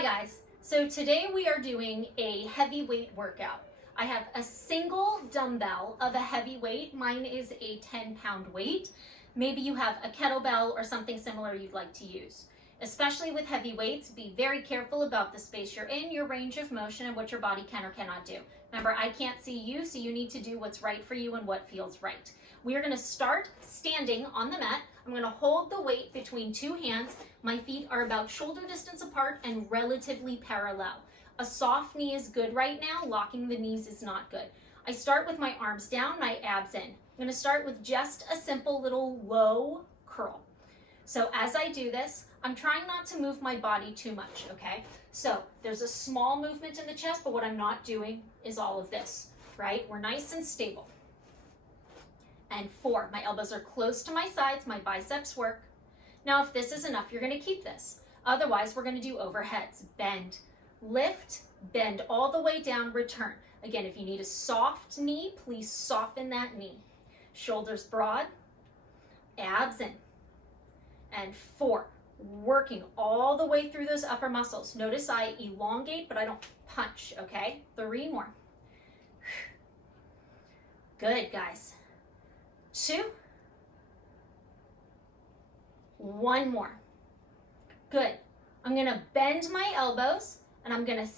Hi guys, so today we are doing a heavy weight workout. I have a single dumbbell of a heavy weight. Mine is a 10-pound weight. Maybe you have a kettlebell or something similar you'd like to use. Especially with heavy weights, be very careful about the space you're in, your range of motion, and what your body can or cannot do. Remember, I can't see you, so you need to do what's right for you and what feels right. We are going to start standing on the mat. I'm going to hold the weight between two hands. My feet are about shoulder distance apart and relatively parallel. A soft knee is good right now. Locking the knees is not good. I start with my arms down, my abs in. I'm going to start with just a simple little low curl. So as I do this, I'm trying not to move my body too much, okay? So there's a small movement in the chest, but what I'm not doing is all of this, right? We're nice and stable. And 4, my elbows are close to my sides, my biceps work. Now, if this is enough, you're gonna keep this. Otherwise, we're gonna do overheads. Bend, lift, bend all the way down, return. Again, if you need a soft knee, please soften that knee. Shoulders broad, abs in. And 4, working all the way through those upper muscles. Notice I elongate, but I don't punch, okay? 3 more. Good, guys. 2. 1 more. Good. I'm gonna bend my elbows and I'm gonna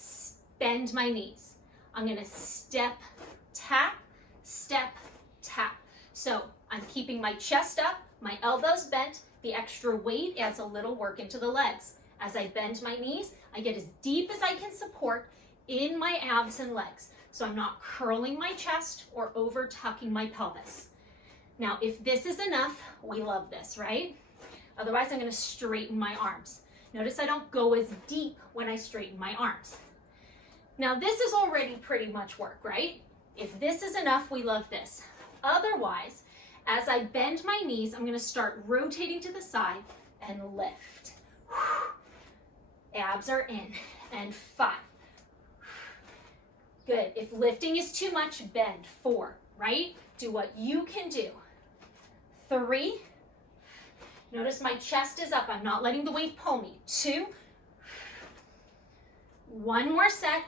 bend my knees. I'm gonna step, tap, step, tap. So I'm keeping my chest up, my elbows bent. The extra weight adds a little work into the legs. As I bend my knees, I get as deep as I can support in my abs and legs. So I'm not curling my chest or over tucking my pelvis. Now, if this is enough, we love this, right? Otherwise, I'm gonna straighten my arms. Notice I don't go as deep when I straighten my arms. Now, this is already pretty much work, right? If this is enough, we love this. Otherwise, as I bend my knees, I'm gonna start rotating to the side and lift. Abs are in, and 5. Good, if lifting is too much, bend. 4, right? Do what you can do. 3, notice my chest is up. I'm not letting the weight pull me. 2, 1 more set.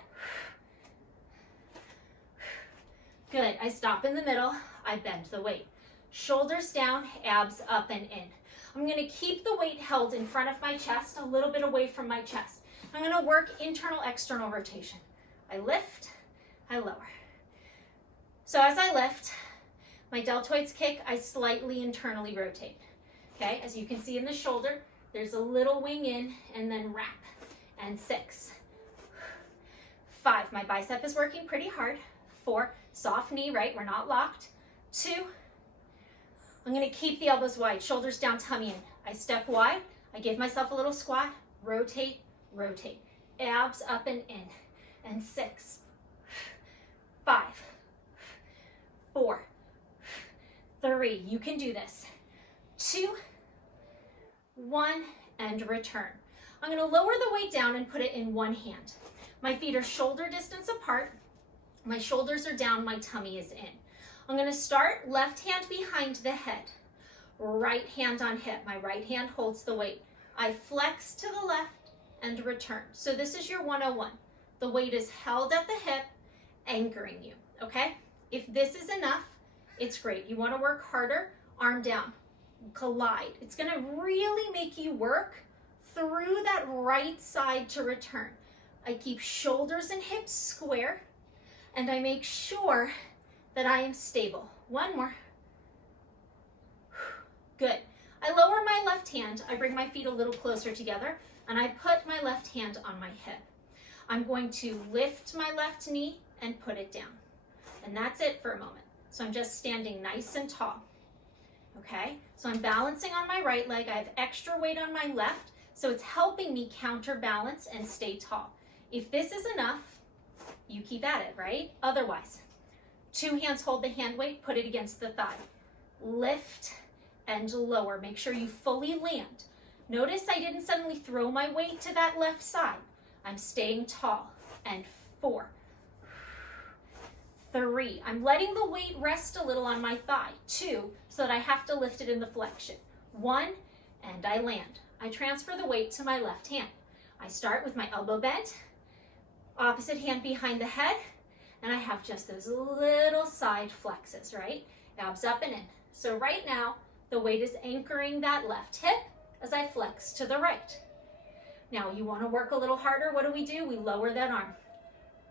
Good, I stop in the middle, I bend the weight. Shoulders down, abs up and in. I'm gonna keep the weight held in front of my chest, a little bit away from my chest. I'm gonna work internal, external rotation. I lift, I lower. So as I lift, my deltoids kick, I slightly internally rotate. Okay, as you can see in the shoulder, there's a little wing in and then wrap. And 6. 5, my bicep is working pretty hard. 4, soft knee, right? We're not locked. 2, I'm gonna keep the elbows wide, shoulders down, tummy in. I step wide, I give myself a little squat, rotate, rotate. Abs up and in. And 6, 5, 4, 3, you can do this. 2, 1, and return. I'm gonna lower the weight down and put it in one hand. My feet are shoulder distance apart. My shoulders are down, my tummy is in. I'm gonna start left hand behind the head, right hand on hip. My right hand holds the weight. I flex to the left and return. So this is your 101. The weight is held at the hip, anchoring you, okay? If this is enough, it's great. You wanna work harder, arm down, collide. It's gonna really make you work through that right side to return. I keep shoulders and hips square, and I make sure that I am stable. 1 more. Good. I lower my left hand, I bring my feet a little closer together, and I put my left hand on my hip. I'm going to lift my left knee and put it down. And that's it for a moment. So I'm just standing nice and tall. Okay, so I'm balancing on my right leg. I have extra weight on my left, so it's helping me counterbalance and stay tall. If this is enough, you keep at it, right? Otherwise, 2 hands hold the hand weight, put it against the thigh. Lift and lower. Make sure you fully land. Notice I didn't suddenly throw my weight to that left side. I'm staying tall. And 4, 3. I'm letting the weight rest a little on my thigh. 2, so that I have to lift it in the flexion. 1, and I land. I transfer the weight to my left hand. I start with my elbow bent, opposite hand behind the head, and I have just those little side flexes, right? Abs up and in. So right now, the weight is anchoring that left hip as I flex to the right. Now you want to work a little harder. What do? We lower that arm.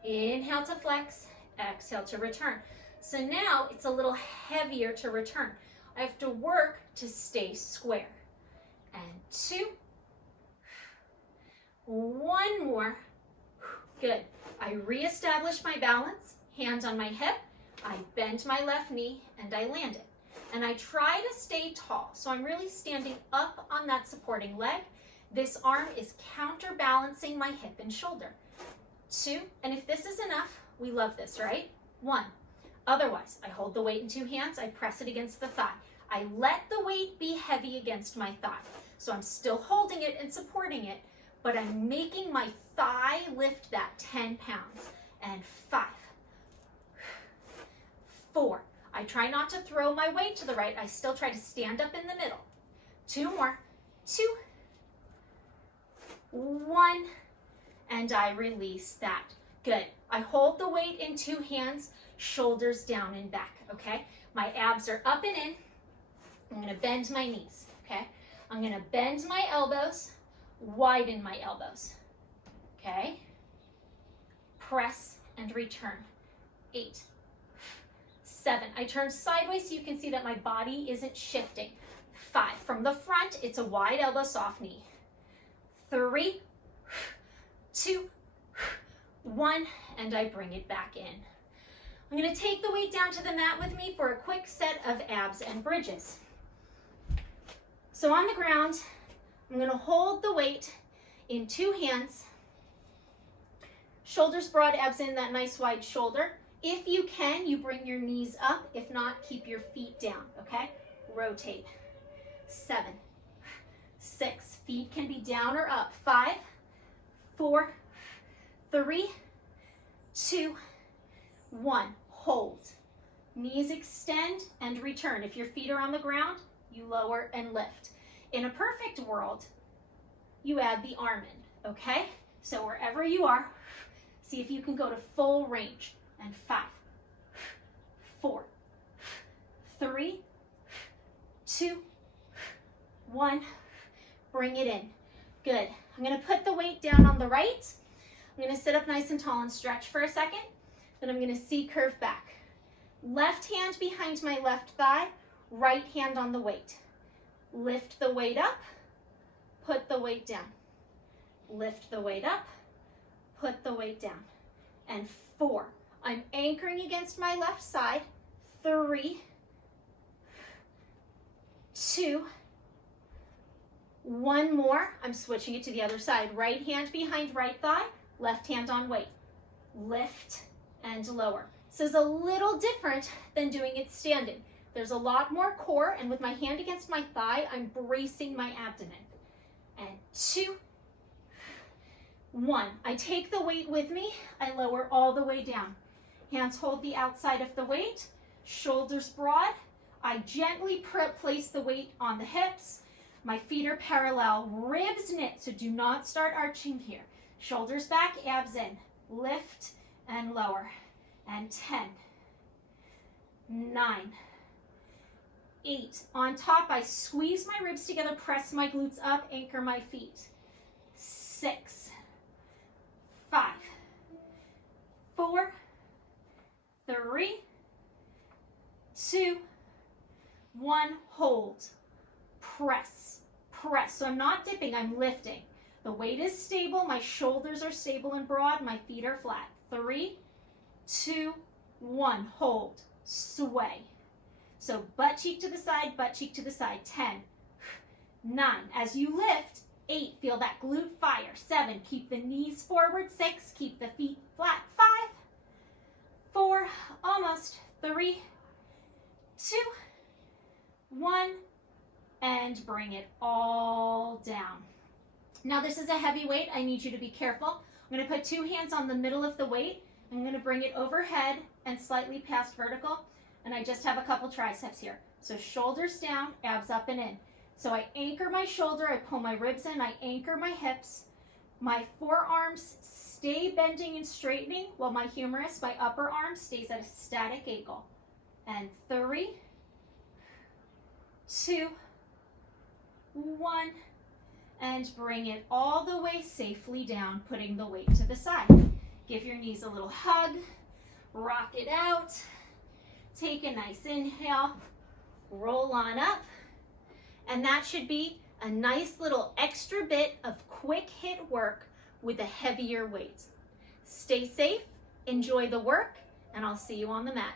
Inhale to flex, exhale to return. So now it's a little heavier to return. I have to work to stay square. And 2. 1 more. Good. I reestablish my balance, hand on my hip. I bend my left knee and I land it. And I try to stay tall. So I'm really standing up on that supporting leg. This arm is counterbalancing my hip and shoulder. 2, and if this is enough, we love this, right? 1. Otherwise, I hold the weight in 2 hands, I press it against the thigh. I let the weight be heavy against my thigh. So I'm still holding it and supporting it, but I'm making my thigh lift that 10 pounds. And 5. 4. I try not to throw my weight to the right. I still try to stand up in the middle. 2 more. 2. 1. And I release that. Good. I hold the weight in 2 hands, shoulders down and back, okay? My abs are up and in. I'm gonna bend my knees, okay? I'm gonna bend my elbows, widen my elbows, okay? Press and return. 8, 7. I turn sideways so you can see that my body isn't shifting. 5. From the front, it's a wide elbow, soft knee. 3, 2, 1, and I bring it back in. I'm going to take the weight down to the mat with me for a quick set of abs and bridges. So on the ground, I'm going to hold the weight in 2 hands. Shoulders broad, abs in, that nice wide shoulder. If you can, you bring your knees up. If not, keep your feet down, okay? Rotate. 7, 6, feet can be down or up. 5, 4, 3, 2, 1. Hold. Knees extend and return. If your feet are on the ground, you lower and lift. In a perfect world, you add the arm in, okay? So wherever you are, see if you can go to full range. And 5, 4, 3, 2, 1. Bring it in. Good. I'm going to put the weight down on the right. I'm going to sit up nice and tall and stretch for a second. Then I'm going to C-curve back. Left hand behind my left thigh, right hand on the weight. Lift the weight up, put the weight down. Lift the weight up, put the weight down. And 4. I'm anchoring against my left side. 3, 2, 1 more. I'm switching it to the other side. Right hand behind right thigh, left hand on weight. Lift and lower. This is a little different than doing it standing. There's a lot more core, and with my hand against my thigh, I'm bracing my abdomen. And 2, 1. I take the weight with me. I lower all the way down. Hands hold the outside of the weight, shoulders broad. I gently place the weight on the hips. My feet are parallel, ribs knit, so do not start arching here. Shoulders back, abs in. Lift and lower. And 10, 9, 8. On top, I squeeze my ribs together, press my glutes up, anchor my feet. 6, 5, 4, 3, 2, 1. Hold. Press. Press. So I'm not dipping, I'm lifting. The weight is stable, my shoulders are stable and broad, my feet are flat. 3, 2, 1. Hold. Sway. So butt cheek to the side, butt cheek to the side. 10, 9. As you lift, 8. Feel that glute fire. 7. Keep the knees forward. 6. Keep the feet flat. 5, 4. Almost. 3, 2, 1. And bring it all down. Now this is a heavy weight. I need you to be careful. I'm going to put 2 hands on the middle of the weight. I'm going to bring it overhead and slightly past vertical. And I just have a couple triceps here. So shoulders down, abs up and in. So I anchor my shoulder, I pull my ribs in, I anchor my hips. My forearms stay bending and straightening while my humerus, my upper arm, stays at a static angle. And 3, 2, 1, and bring it all the way safely down, putting the weight to the side. Give your knees a little hug, rock it out, take a nice inhale, roll on up, and that should be a nice little extra bit of quick hit work with a heavier weight. Stay safe, enjoy the work, and I'll see you on the mat.